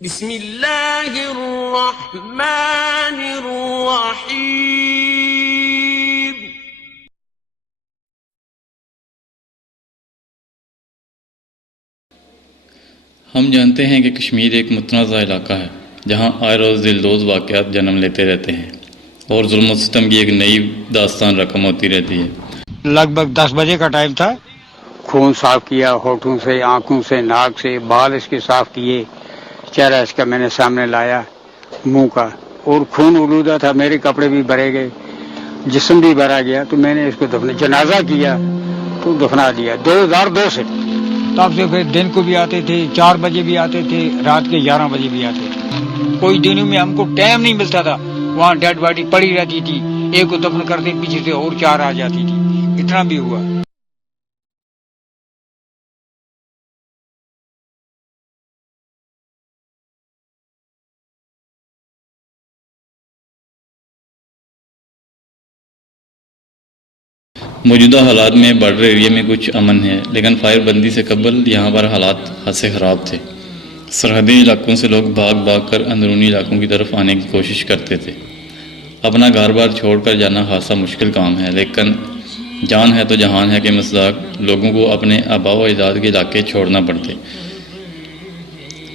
بسم اللہ الرحمن الرحیم۔ ہم جانتے ہیں کہ کشمیر ایک متنازع علاقہ ہے جہاں آئے روز دلدوز واقعات جنم لیتے رہتے ہیں اور ظلم و ستم کی ایک نئی داستان رقم ہوتی رہتی ہے۔ لگ بھگ 10 بجے کا ٹائم تھا۔ خون صاف کیا، ہونٹوں سے، آنکھوں سے، ناک سے، بال اس کے صاف کیے، چہرہ اس کا میں نے سامنے لایا، منہ کا، اور خون آلودہ تھا، میرے کپڑے بھی بھرے گئے، جسم بھی بھرا گیا، تو میں نے اس کو جنازہ کیا تو دفنا دیا 2002 سے۔ تب سے پھر دن کو بھی آتے تھے، 4 بجے بھی آتے تھے، رات کے 11 بجے بھی آتے تھے۔ کوئی دنوں میں ہم کو ٹائم نہیں ملتا تھا، وہاں ڈیڈ باڈی پڑی رہتی تھی، ایک کو دفن کرتے پیچھے سے اور 4 آ جاتی تھی، اتنا بھی ہوا۔ موجودہ حالات میں بارڈر ایریا میں کچھ امن ہے، لیکن فائر بندی سے قبل یہاں پر حالات حد سے خراب تھے۔ سرحدی علاقوں سے لوگ بھاگ بھاگ کر اندرونی علاقوں کی طرف آنے کی کوشش کرتے تھے۔ اپنا گھر بار چھوڑ کر جانا خاصا مشکل کام ہے، لیکن جان ہے تو جہان ہے کے مصداق لوگوں کو اپنے آباء و اجداد کے علاقے چھوڑنا پڑتے۔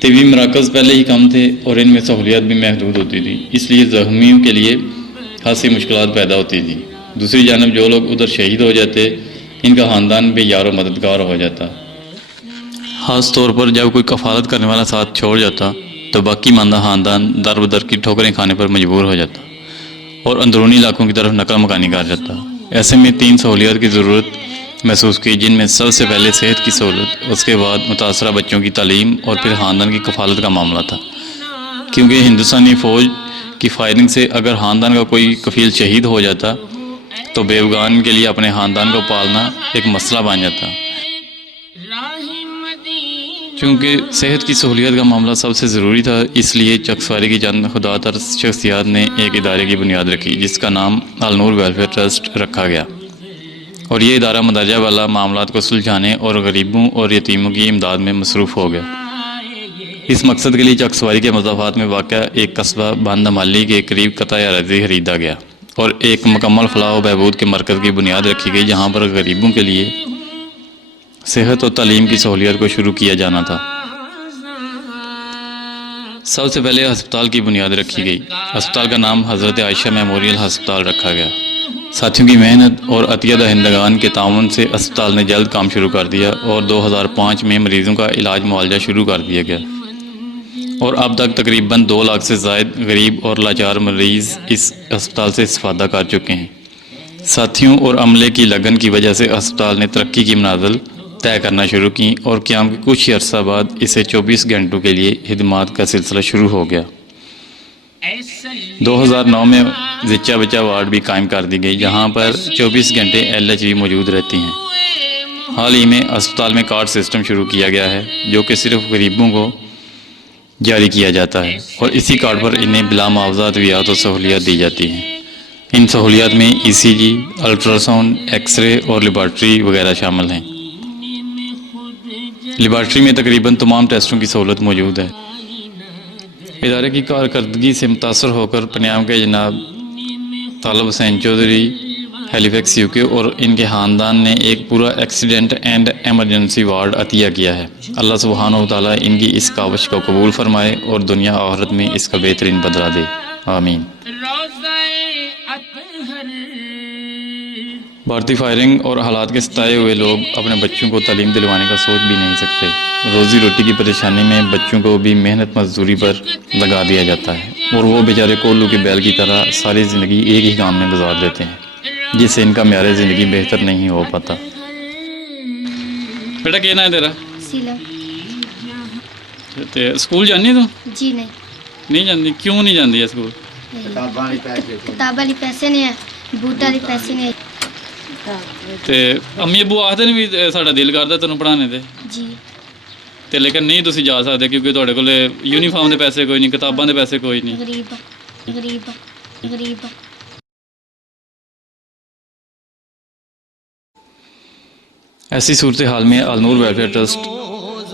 طبی مراکز پہلے ہی کم تھے اور ان میں سہولیات بھی محدود ہوتی تھی، اس لیے زخمیوں کے لیے خاصی مشکلات پیدا ہوتی تھیں۔ دوسری جانب جو لوگ ادھر شہید ہو جاتے ان کا خاندان بھی یار و مددگار ہو جاتا۔ خاص طور پر جب کوئی کفالت کرنے والا ساتھ چھوڑ جاتا تو باقی ماندہ خاندان در بدر کی ٹھوکریں کھانے پر مجبور ہو جاتا اور اندرونی علاقوں کی طرف نقل مکانی کر جاتا۔ ایسے میں 3 سہولیات کی ضرورت محسوس کی، جن میں سب سے پہلے صحت کی سہولت، اس کے بعد متاثرہ بچوں کی تعلیم اور پھر خاندان کی کفالت کا معاملہ تھا، کیونکہ ہندوستانی فوج کی فائرنگ سے اگر خاندان کا کوئی کفیل شہید ہو جاتا تو بیوگان کے لیے اپنے خاندان کو پالنا ایک مسئلہ بن جاتا۔ چونکہ صحت کی سہولیات کا معاملہ سب سے ضروری تھا، اس لیے چکسواری کی چند خدا ترس شخصیات نے ایک ادارے کی بنیاد رکھی جس کا نام النور ویلفیئر ٹرسٹ رکھا گیا، اور یہ ادارہ مندرجہ بالا معاملات کو سلجھانے اور غریبوں اور یتیموں کی امداد میں مصروف ہو گیا۔ اس مقصد کے لیے چکسواری کے مضافات میں واقع ایک قصبہ بند امالی کے قریب قطع اراضی خریدا گیا اور ایک مکمل فلاح و بہبود کے مرکز کی بنیاد رکھی گئی جہاں پر غریبوں کے لیے صحت اور تعلیم کی سہولیات کو شروع کیا جانا تھا۔ سب سے پہلے ہسپتال کی بنیاد رکھی گئی۔ ہسپتال کا نام حضرت عائشہ میموریل ہسپتال رکھا گیا۔ ساتھیوں کی محنت اور عطیہ دہندگان کے تعاون سے ہسپتال نے جلد کام شروع کر دیا اور 2005 میں مریضوں کا علاج معالجہ شروع کر دیا گیا، اور اب تک تقریباً 2 لاکھ سے زائد غریب اور لاچار مریض اس ہسپتال سے استفادہ کر چکے ہیں۔ ساتھیوں اور عملے کی لگن کی وجہ سے ہسپتال نے ترقی کی منازل طے کرنا شروع کی اور قیام کے کچھ عرصہ بعد اسے 24 گھنٹوں کے لیے خدمات کا سلسلہ شروع ہو گیا۔ 2009 میں زچہ بچہ وارڈ بھی قائم کر دی گئی جہاں پر 24 گھنٹے LHV موجود رہتی ہیں۔ حال ہی میں ہسپتال میں کارڈ سسٹم شروع کیا گیا ہے جو کہ صرف غریبوں کو جاری کیا جاتا ہے، اور اسی کارڈ پر انہیں بلا معاوضہ ادویات و سہولیات دی جاتی ہیں۔ ان سہولیات میں ECG، ultra sound, X ray اور لیبارٹری وغیرہ شامل ہیں۔ لیبارٹری میں تقریباً تمام ٹیسٹوں کی سہولت موجود ہے۔ ادارے کی کارکردگی سے متاثر ہو کر پنیام کے جناب طالب حسین چودھری ہیلیفیکس UK اور ان کے خاندان نے ایک پورا ایکسیڈنٹ اینڈ ایمرجنسی وارڈ عطیہ کیا ہے۔ اللہ سبحانہ و تعالیٰ ان کی اس کاوش کو قبول فرمائے اور دنیا آخرت میں اس کا بہترین بدلہ دے، آمین۔ بھارتی فائرنگ اور حالات کے ستائے ہوئے لوگ اپنے بچوں کو تعلیم دلوانے کا سوچ بھی نہیں سکتے۔ روزی روٹی کی پریشانی میں بچوں کو بھی محنت مزدوری پر لگا دیا جاتا ہے اور وہ بیچارے کولو کے بیل کی طرح ساری زندگی ایک ہی کام میں گزار دیتے ہیں جس سے ان کا معیار زندگی بہتر نہیں ہو پاتا۔ بیٹا کیا نام ہے تیرا؟ سیلا۔ اسکول جانی تو؟ جی نہیں جاندی؟ کیوں نہیں جاندی ہے اسکول؟ کتاب والی پیسے نہیں ہے، بوٹ والی پیسے نہیں ہے۔ امی ابو آخر بھی ساڈا دل کرتا تینوں پڑھانے تے؟ جی۔ لیکن نہیں تسی جا سکتے کیونکہ تہاڈے کول یونیفارم دے پیسے کوئی نہیں، کتاباں دے پیسے کوئی نہیں۔ غریب غریب غریب۔ ایسی صورتحال میں النور ویلفیئر ٹرسٹ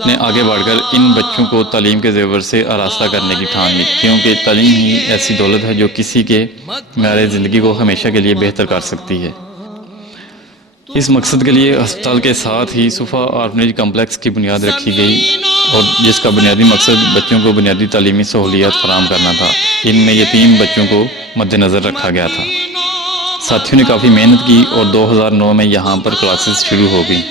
نے آگے بڑھ کر ان بچوں کو تعلیم کے زیور سے آراستہ کرنے کی ٹھان لی، کیونکہ تعلیم ہی ایسی دولت ہے جو کسی کے معیار زندگی کو ہمیشہ کے لیے بہتر کر سکتی ہے۔ اس مقصد کے لیے ہسپتال کے ساتھ ہی صفا آرفنیج کمپلیکس کی بنیاد رکھی گئی، اور جس کا بنیادی مقصد بچوں کو بنیادی تعلیمی سہولیات فراہم کرنا تھا۔ ان میں یتیم بچوں کو مد نظر رکھا گیا تھا۔ ساتھیوں نے کافی محنت کی اور 2009 میں یہاں پر کلاسز شروع ہو گئی۔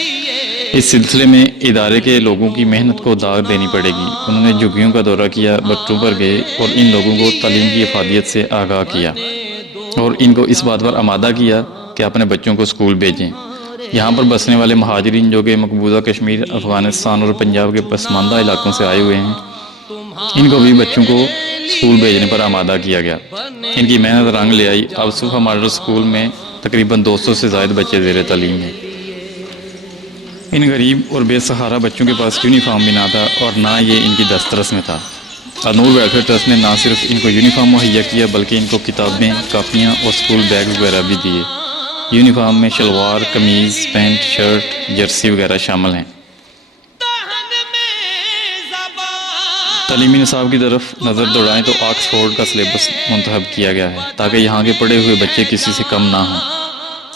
اس سلسلے میں ادارے کے لوگوں کی محنت کو داغ دینی پڑے گی۔ انہوں نے جھگیوں کا دورہ کیا، بٹوں پر گئے اور ان لوگوں کو تعلیم کی افادیت سے آگاہ کیا اور ان کو اس بات پر آمادہ کیا کہ اپنے بچوں کو اسکول بھیجیں۔ یہاں پر بسنے والے مہاجرین جو کہ مقبوضہ کشمیر، افغانستان اور پنجاب کے پسماندہ علاقوں سے آئے ہوئے ہیں، ان کو بھی بچوں کو اسکول بھیجنے پر آمادہ کیا گیا۔ ان کی محنت رنگ لے آئی۔ اب صفا ماڈل اسکول میں تقریباً 200 سے زائد بچے زیر تعلیم ہیں۔ ان غریب اور بے سہارا بچوں کے پاس یونیفارم بھی نہ تھا اور نہ یہ ان کی دسترس میں تھا۔ النور ویلفیئر ٹرسٹ نے نہ صرف ان کو یونیفارم مہیا کیا بلکہ ان کو کتابیں، کاپیاں اور اسکول بیگ وغیرہ بھی دیے۔ یونیفارم میں شلوار، قمیض، پینٹ، شرٹ، جرسی وغیرہ شامل ہیں۔ تعلیمی نصاب کی طرف نظر دوڑائیں تو آکسفورڈ کا سلیبس منتخب کیا گیا ہے تاکہ یہاں کے پڑھے ہوئے بچے کسی سے کم نہ ہوں۔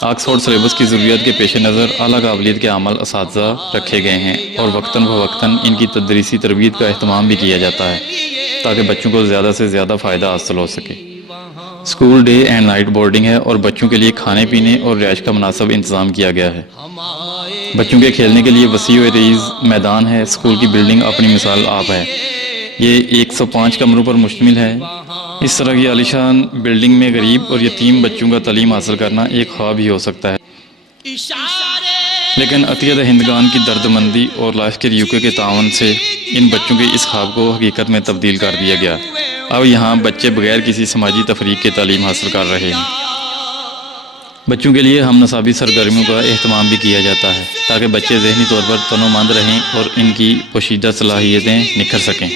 آکسفورڈ سلیبس کی ضروریات کے پیش نظر اعلیٰ قابلیت کے عمل اساتذہ رکھے گئے ہیں اور وقتاً فوقتاً ان کی تدریسی تربیت کا اہتمام بھی کیا جاتا ہے تاکہ بچوں کو زیادہ سے زیادہ فائدہ حاصل ہو سکے۔ School day and night boarding ہے اور بچوں کے لیے کھانے پینے اور رہائش کا مناسب انتظام کیا گیا ہے۔ بچوں کے کھیلنے کے لیے وسیع و عریض میدان ہے۔ اسکول کی بلڈنگ اپنی مثال آپ ہے۔ یہ 105 کمروں پر مشتمل ہے۔ اس طرح کی عالیشان بلڈنگ میں غریب اور یتیم بچوں کا تعلیم حاصل کرنا ایک خواب ہی ہو سکتا ہے، لیکن عطیہ ہندگان کی دردمندی اور لائف کیئر یوکے کے تعاون سے ان بچوں کے اس خواب کو حقیقت میں تبدیل کر دیا گیا۔ اب یہاں بچے بغیر کسی سماجی تفریق کے تعلیم حاصل کر رہے ہیں۔ بچوں کے لیے ہم نصابی سرگرمیوں کا اہتمام بھی کیا جاتا ہے تاکہ بچے ذہنی طور پر تنومند رہیں اور ان کی پوشیدہ صلاحیتیں نکھر سکیں۔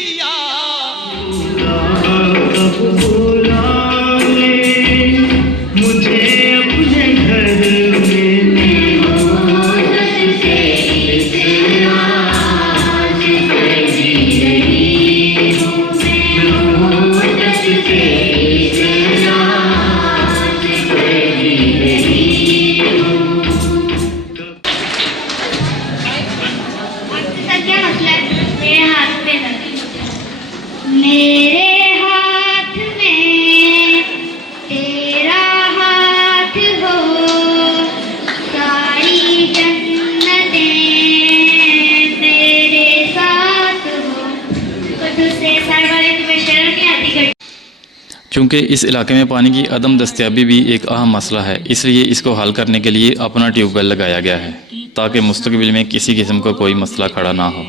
چونکہ اس علاقے میں پانی کی عدم دستیابی بھی ایک اہم مسئلہ ہے، اس لیے اس کو حل کرنے کے لیے اپنا ٹیوب ویل لگایا گیا ہے تاکہ مستقبل میں کسی قسم کا کوئی مسئلہ کھڑا نہ ہو۔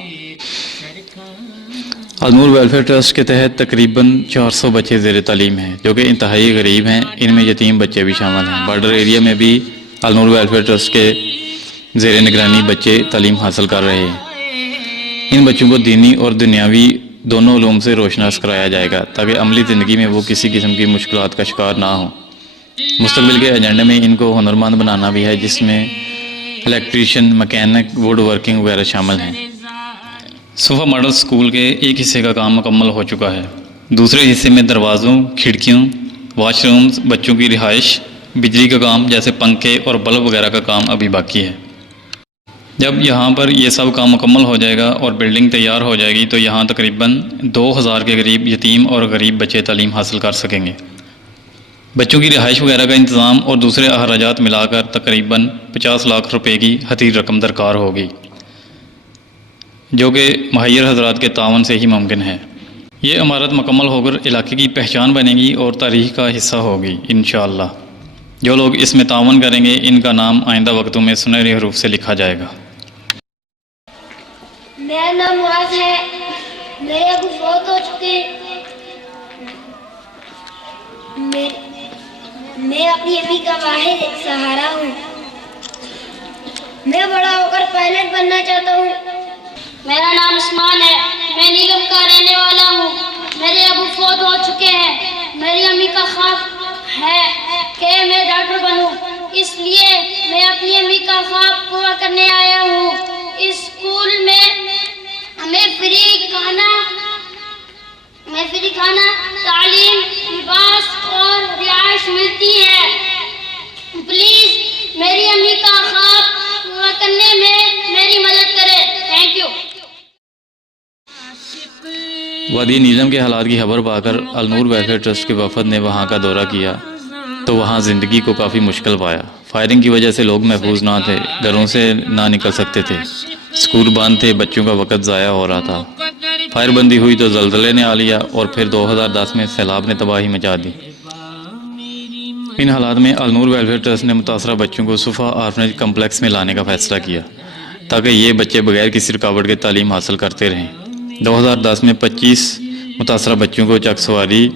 النور ویلفیئر ٹرسٹ کے تحت تقریباً 400 بچے زیر تعلیم ہیں جو کہ انتہائی غریب ہیں۔ ان میں یتیم بچے بھی شامل ہیں۔ بارڈر ایریا میں بھی النور ویلفیئر ٹرسٹ کے زیر نگرانی بچے تعلیم حاصل کر رہے ہیں۔ ان بچوں کو دینی اور دنیاوی دونوں علوم سے روشناس کرایا جائے گا تاکہ عملی زندگی میں وہ کسی قسم کی مشکلات کا شکار نہ ہوں۔ مستقبل کے ایجنڈے میں ان کو ہنرمند بنانا بھی ہے، جس میں الیکٹریشین، مکینک، ووڈ ورکنگ وغیرہ شامل ہیں۔ صفا ماڈل اسکول کے ایک حصے کا کام مکمل ہو چکا ہے۔ دوسرے حصے میں دروازوں، کھڑکیوں، واش رومز، بچوں کی رہائش، بجلی کا کام جیسے پنکھے اور بلب وغیرہ کا کام ابھی باقی ہے۔ جب یہاں پر یہ سب کام مکمل ہو جائے گا اور بلڈنگ تیار ہو جائے گی تو یہاں تقریباً 2000 کے قریب یتیم اور غریب بچے تعلیم حاصل کر سکیں گے۔ بچوں کی رہائش وغیرہ کا انتظام اور دوسرے اخراجات ملا کر تقریباً 50 لاکھ روپے کی حتیر رقم درکار ہوگی، جو کہ مہیر حضرات کے تعاون سے ہی ممکن ہے۔ یہ عمارت مکمل ہو کر علاقے کی پہچان بنے گی اور تاریخ کا حصہ ہوگی انشاءاللہ۔ جو لوگ اس میں تعاون کریں گے ان کا نام آئندہ وقتوں میں سنہرے حروف سے لکھا جائے گا۔ میرا نام معاذ ہے، میرے ابو فوت ہو چکے۔ میں اپنی امی کا واحد سہارا ہوں۔ میں بڑا ہو کر پائلٹ بننا چاہتا ہوں۔ میرا نام عثمان ہے، میں نیلم کا رہنے والا ہوں۔ میرے ابو فوت ہو چکے ہیں۔ میری امی کا خواب ہے کہ میں ڈاکٹر بنوں، اس لیے میں اپنی امی کا خواب پورا کرنے آیا ہوں۔ اس اسکول میں میں فری کھانا، تعلیم، لباس اور رہائش ملتی ہے۔ پلیز میری امی کا خواب پورا کرنے میں میری مدد کرے۔ Thank you. وادی نیلم کے حالات کی خبر پا کر النور ویلفیئر ٹرسٹ کے وفد نے وہاں کا دورہ کیا تو وہاں زندگی کو کافی مشکل پایا۔ فائرنگ کی وجہ سے لوگ محفوظ نہ تھے، گھروں سے نہ نکل سکتے تھے، اسکول بند تھے، بچوں کا وقت ضائع ہو رہا تھا۔ فائر بندی ہوئی تو زلزلے نے آ لیا اور پھر 2010 میں سیلاب نے تباہی مچا دی۔ ان حالات میں النور ویلفیئر ٹرسٹ نے متاثرہ بچوں کو صفا آرفنیج کمپلیکس میں لانے کا فیصلہ کیا تاکہ یہ بچے بغیر کسی رکاوٹ کے تعلیم حاصل کرتے رہیں۔ 2010 میں 25 متاثرہ بچوں کو چک سواری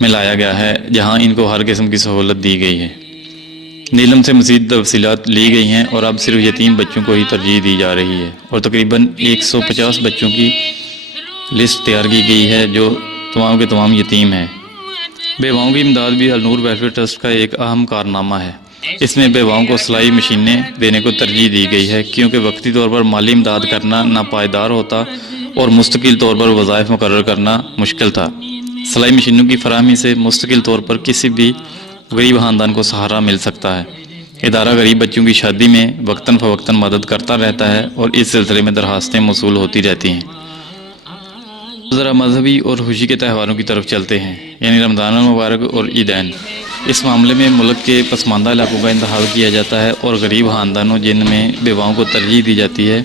میں لایا گیا ہے، جہاں ان کو ہر قسم کی سہولت دی گئی ہے۔ نیلم سے مزید تفصیلات لی گئی ہیں اور اب صرف یتیم بچوں کو ہی ترجیح دی جا رہی ہے اور تقریباً 150 بچوں کی لسٹ تیار کی گئی ہے جو تمام کے تمام یتیم ہیں۔ بیواؤں کی امداد بھی النور ویلفیئر ٹرسٹ کا ایک اہم کارنامہ ہے۔ اس میں بیواؤں کو سلائی مشینیں دینے کو ترجیح دی گئی ہے کیونکہ وقتی طور پر مالی امداد کرنا ناپائیدار ہوتا اور مستقل طور پر وظائف مقرر کرنا مشکل تھا۔ سلائی مشینوں کی فراہمی سے مستقل طور پر کسی بھی غریب خاندان کو سہارا مل سکتا ہے۔ ادارہ غریب بچوں کی شادی میں وقتاً فوقتاً مدد کرتا رہتا ہے اور اس سلسلے میں درخواستیں موصول ہوتی رہتی ہیں۔ ذرا مذہبی اور خوشی کے تہواروں کی طرف چلتے ہیں، یعنی رمضان المبارک اور عیدین۔ اس معاملے میں ملک کے پسماندہ علاقوں کا انتخاب کیا جاتا ہے اور غریب خاندانوں جن میں بیواؤں کو ترجیح دی جاتی ہے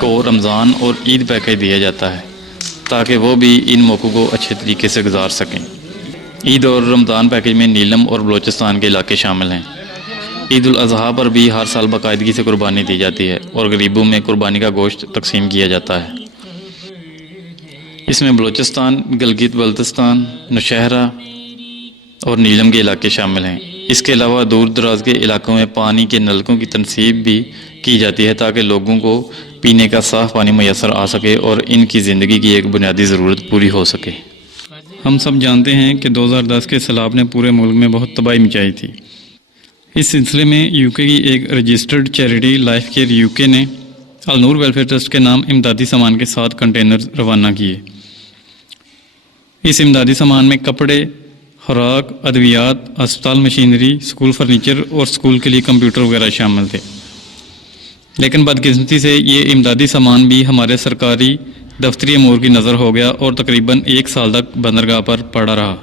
کو رمضان اور عید پیکج دیا جاتا ہے تاکہ وہ بھی ان موقعوں کو اچھے طریقے سے گزار سکیں۔ عید اور رمضان پیکج میں نیلم اور بلوچستان کے علاقے شامل ہیں۔ عید الاضحیٰ پر بھی ہر سال باقاعدگی سے قربانی دی جاتی ہے اور غریبوں میں قربانی کا گوشت تقسیم کیا جاتا ہے۔ اس میں بلوچستان، گلگت بلتستان، نوشہرہ اور نیلم کے علاقے شامل ہیں۔ اس کے علاوہ دور دراز کے علاقوں میں پانی کے نلکوں کی تنصیب بھی کی جاتی ہے تاکہ لوگوں کو پینے کا صاف پانی میسر آ سکے اور ان کی زندگی کی ایک بنیادی ضرورت پوری ہو سکے۔ ہم سب جانتے ہیں کہ 2010 کے سیلاب نے پورے ملک میں بہت تباہی مچائی تھی۔ اس سلسلے میں یو کے کی ایک registered charity life care you کے نے النور ویلفیئر ٹرسٹ کے نام امدادی سامان کے 7 کنٹینر روانہ کیے۔ اس امدادی سامان میں کپڑے، خوراک، ادویات، اسپتال مشینری، اسکول فرنیچر اور اسکول کے لیے کمپیوٹر وغیرہ شامل تھے۔ لیکن بدقسمتی سے یہ امدادی سامان بھی ہمارے سرکاری دفتری امور کی نظر ہو گیا اور تقریباً 1 سال تک بندرگاہ پر پڑا رہا۔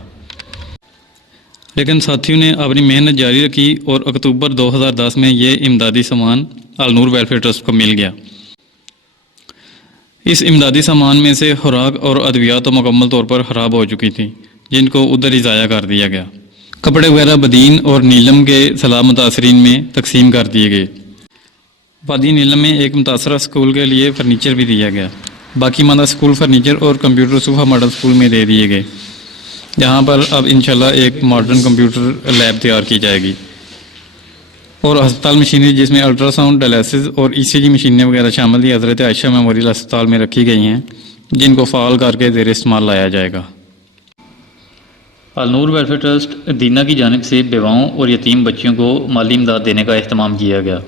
لیکن ساتھیوں نے اپنی محنت جاری رکھی اور اکتوبر 2010 میں یہ امدادی سامان النور ویلفیئر ٹرسٹ کو مل گیا۔ اس امدادی سامان میں سے خوراک اور ادویات تو مکمل طور پر خراب ہو چکی تھیں جن کو ادھر ہی ضائع کر دیا گیا۔ کپڑے وغیرہ بدین اور نیلم کے سیلاب متاثرین میں تقسیم کر دیے گئے۔ وادی نیلم میں ایک متاثرہ اسکول کے لیے فرنیچر بھی دیا گیا۔ باقی ماندہ اسکول فرنیچر اور کمپیوٹر صبح ماڈل اسکول میں دے دیے گئے، جہاں پر اب انشاءاللہ ایک ماڈرن کمپیوٹر لیب تیار کی جائے گی، اور ہسپتال مشینری جس میں الٹرا ساؤنڈ، ڈائلیسس اور ای سی جی مشینیں وغیرہ شامل تھی حضرت عائشہ میموریل ہسپتال میں رکھی گئی ہیں، جن کو فعال کر کے زیر استعمال لایا جائے گا۔ النور ویلفیئر ٹرسٹ دینا کی جانب سے بیواؤں اور یتیم بچیوں کو مالی امداد دینے کا اہتمام کیا گیا۔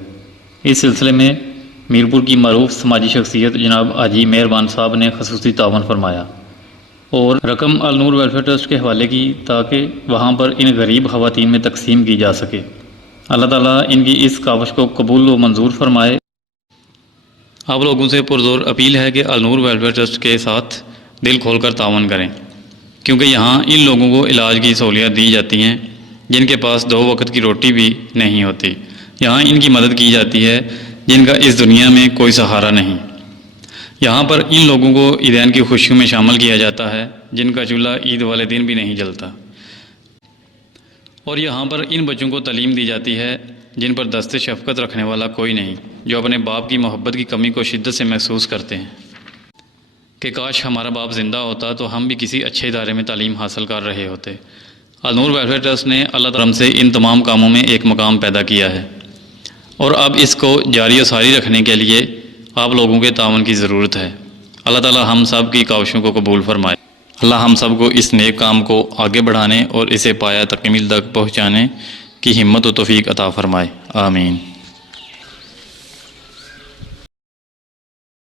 اس سلسلے میں میرپور کی معروف سماجی شخصیت جناب حاجی مہربان صاحب نے خصوصی تعاون فرمایا اور رقم النور ویلفیئر ٹرسٹ کے حوالے کی تاکہ وہاں پر ان غریب خواتین میں تقسیم کی جا سکے۔ اللہ تعالیٰ ان کی اس کاوش کو قبول و منظور فرمائے۔ آپ لوگوں سے پرزور اپیل ہے کہ النور ویلفیئر ٹرسٹ کے ساتھ دل کھول کر تعاون کریں، کیونکہ یہاں ان لوگوں کو علاج کی سہولیات دی جاتی ہیں جن کے پاس 2 وقت کی روٹی بھی نہیں ہوتی۔ یہاں ان کی مدد کی جاتی ہے جن کا اس دنیا میں کوئی سہارا نہیں۔ یہاں پر ان لوگوں کو عیدین کی خوشیوں میں شامل کیا جاتا ہے جن کا چولہا عید والے دن بھی نہیں جلتا، اور یہاں پر ان بچوں کو تعلیم دی جاتی ہے جن پر دست شفقت رکھنے والا کوئی نہیں، جو اپنے باپ کی محبت کی کمی کو شدت سے محسوس کرتے ہیں کہ کاش ہمارا باپ زندہ ہوتا تو ہم بھی کسی اچھے ادارے میں تعلیم حاصل کر رہے ہوتے۔ النور ویلفیئر ٹرسٹ نے اللہ تعالیٰ سے ان تمام کاموں میں ایک مقام پیدا کیا ہے، اور اب اس کو جاری و ساری رکھنے کے لیے آپ لوگوں کے تعاون کی ضرورت ہے۔ اللہ تعالیٰ ہم سب کی کاوشوں کو قبول فرمائے۔ اللہ ہم سب کو اس نیک کام کو آگے بڑھانے اور اسے پایہ تکمیل تک پہنچانے کی ہمت و توفیق عطا فرمائے۔ آمین۔